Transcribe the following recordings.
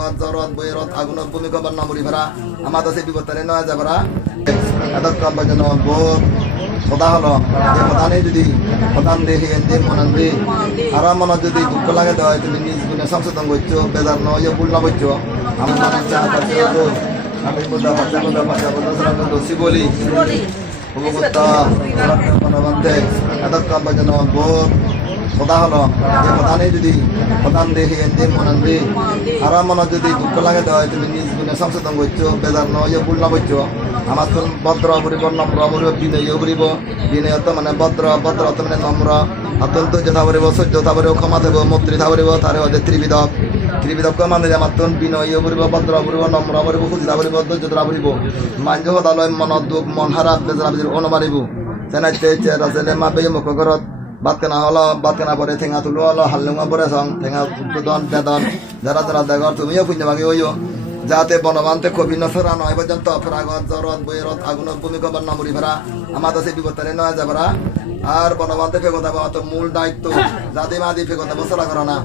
ফেরাগত জরত বৈরত আগুনত ভূমিকম্প নমরি ফেরা আমার কাছে বিপত্তারে নয় যাবরা এতক্ষণ পর্যন্ত বোধ। কথা হলো। যে প্রধানে যদি প্রধান দেখি এনদি মনান দি আর মনে যদি দুঃখ লাগে দেওয়া তুমি নিজ গুণে সংশোধন করছ বেদার নয় ভুল না করছ। আমি মনে চা পাচ্ছি তো আমি বুদ্ধা পাচ্ছা বুদ্ধা পাচ্ছা বুদ্ধা সারা দোষী বলি। পর্যন্ত বোধ। কথা হলো, যে প্রধানে যদি প্রধান দেখি এনদি মনান দি। আর মনে যদি দুঃখ লাগে দেওয়া তুমি নিজ গুণে সংশোধন করছ বেদার নয় ভুল না করছ। আমার তো ভদ্র করিব নম্র করিব বিনয় করিব বিনয়ত মানে ভদ্র ভদ্রত মানে নম্র। অত্যন্ত যথা করিব সহ্যতা করিব, ক্ষমা দেব মৈত্রীতা করিব, তারে হতে ত্রিবিধক। ত্রিবিধক মানে আমার তো বিনয় করিব ভদ্র করিব নম্র করিব সুচিতা করিব ধৈর্যতা করিব। মাঞ্জ সদালয় মন দুখ, মন হারা বেদনা বেদির অনুমারিব তেনাইতে চেরা ছেলে, মা বেয়ে মুখ বাত কেনা হলো বাত কেনা পরে ঠেঙা তুলো হলো, হাল্লুঙা পরে সং ঠেঙা উদ্বোধন বেদন যারা যারা দেখর তুমিও পুণ্য ভাগে হইও যাতে বনবান্তে কবি নফেরা নয় পর্যন্ত ফেরাগত জরত বৈরত আগুনত ভূমিকম্প নমরি ফেরা আমার কাছে বিপত্তারে নয় যাবরা আর বনবান্তে ফেকতা পাওয়া তো মূল দায়িত্ব, যাতে মাদি ফেকতা বসরা করো না।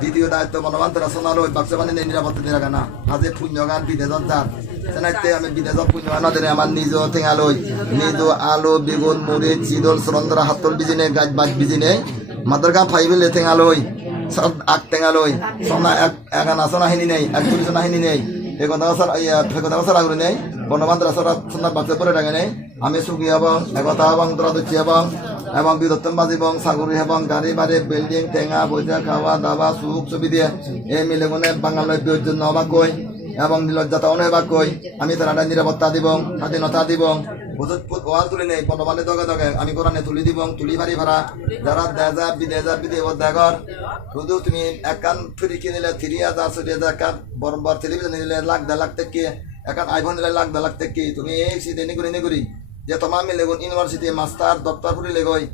দ্বিতীয় দায়িত্ব বনবান্তেরা সোনালো বাক্সে মানে নিরাপত্তা দিয়ে রাখে না। আজে পুণ্য গান বিদেশত যান। আমি সুখী এবং একতা এবং তোরা দুচ্ছি এবং এবং বিদত্তম বাজি এবং সাগরী এবং গাড়ি বাড়ি বিল্ডিং টেঙা বৈঠা খাওয়া দাওয়া সুখ দিয়ে এই মিলে গুণে বাঙালি বিয়োজন নবাক কই এবং নিলজ্জাতা অনুবাক কই আমি তারা নিরাপত্তা দিব, স্বাধীনতা দিব। ওয়াল তুলি নেই বর্তমানে দগে দগে আমি কোরআনে তুলি দিব, তুলি ভারি ভাড়া। যারা দেজা বিদেজা বিদে ও দেগর শুধু তুমি একান ফ্রি কিনিলে থ্রি হাজার চল্লি হাজার একান বড় টেলিভিশন নিলে লাখ দেড় লাখ থেকে একান আইফোন নিলে লাখ দেড় লাখ থেকে তুমি এই সিদে নিগুরি নিগুরি যে তোমার মিলে গুণ ইউনিভার্সিটি, মাস্টার ডক্টর ফুরি লেগই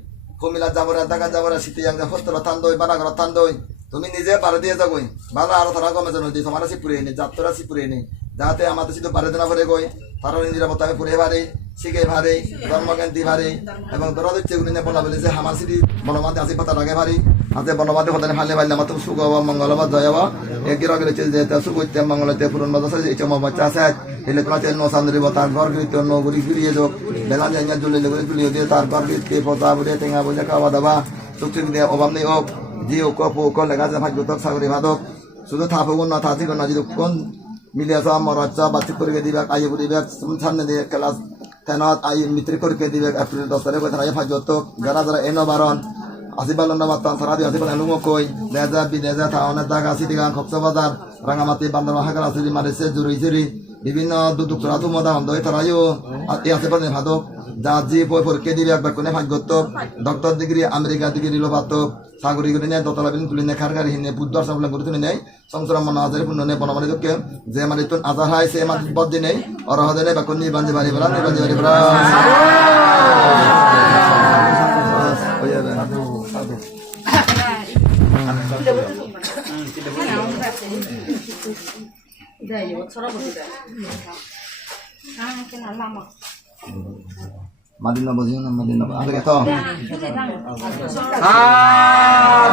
কমিলা যাবরা দাগা যাবরা সিটি আং হোস্টেল থান দই বানাঘর থান দই তুমি নিজে পারে দিয়ে যাবই ভালো আরও তারা কমে জানো যে তোমার সিপুরে নেই যাত্রা সিপুরে নেই যাতে আমাদের শুধু পারে দেনা করে গই তারা নিরাপত্তা আমি পুরে পারে শিখে ভারে ধর্মজ্ঞান্তি ভারে এবং দরা দিচ্ছে গুলি নে বলা বলে যে আমার সিটি বনমাতে আসি পাতা লাগে ভারি আতে বনমাতে হতে ভালে ভালে মাত্র সুখ হওয়া মঙ্গল বা জয় হওয়া একই চলে যেতে সুখ হইতে মঙ্গলতে পুরন বাজার এই চমা বাচ্চা আছে হেলে তোমার তেল নসান দিব তার ঘর গিয়ে অন্য গুড়ি ফিরিয়ে যোগ বেলা জায়গা জুলে তুলিয়ে দিয়ে তার ঘর গিয়ে পচা বুড়ে টেঙা বুঝে খাওয়া দাওয়া চুক চুক দিয়ে অভাব নেই হোক ওক পোক লেগা যায় ভাগ্য তক সাগরি ভাদক শুধু থাপগুন না থাকি না যদি কোন মিলে আসা মরাচ্চা বাচ্চা করে দিবে আইয়ে দিবে সামনে দিয়ে ক্লাস তেনত আই মিত্রি করে দিবে এপ্রিল দশ তারিখ আইয়ে ভাগ্য তক যারা যারা এনো বারণ, আসিবাল না মাত্তান সারা দিয়ে আসিবাল এলুমো কই, দেজা বিদেজা থাওনের জায়গা আসি দিগান কক্সবাজার রাঙামাটি বান্দর হাগার আসি মারিছে জুরি জুরি। বিভিন্ন দুদুক তোরা তো মদা অন্ধ তারাইও এই আশেপাশে ভাদক যা জি বই পরীক্ষা দিবে একবার কোনে ভাগ্যত ডক্টর ডিগ্রি আমেরিকা ডিগ্রি লোবাত সাগরি করে নেয় দতলা বিন তুলি নেয় খারগার হিনে বুদ্ধর সাবলা করে তুলে নেয় সংসার মন আজারে পূর্ণ নেই বনমানি দোকে যে মানে তুন আজার হয় সে মানে বদ নেই অরহ দেনে বা কোন নিবাঞ্জি বাড়ি বেলা নিবাঞ্জি বাড়ি বেলা। হয়ে। যাবে সাধু 네, 이거 철아버지다. 아, 그냥 라마. Madinah Madinah Madinah Madinah. Ada gitu. Ah,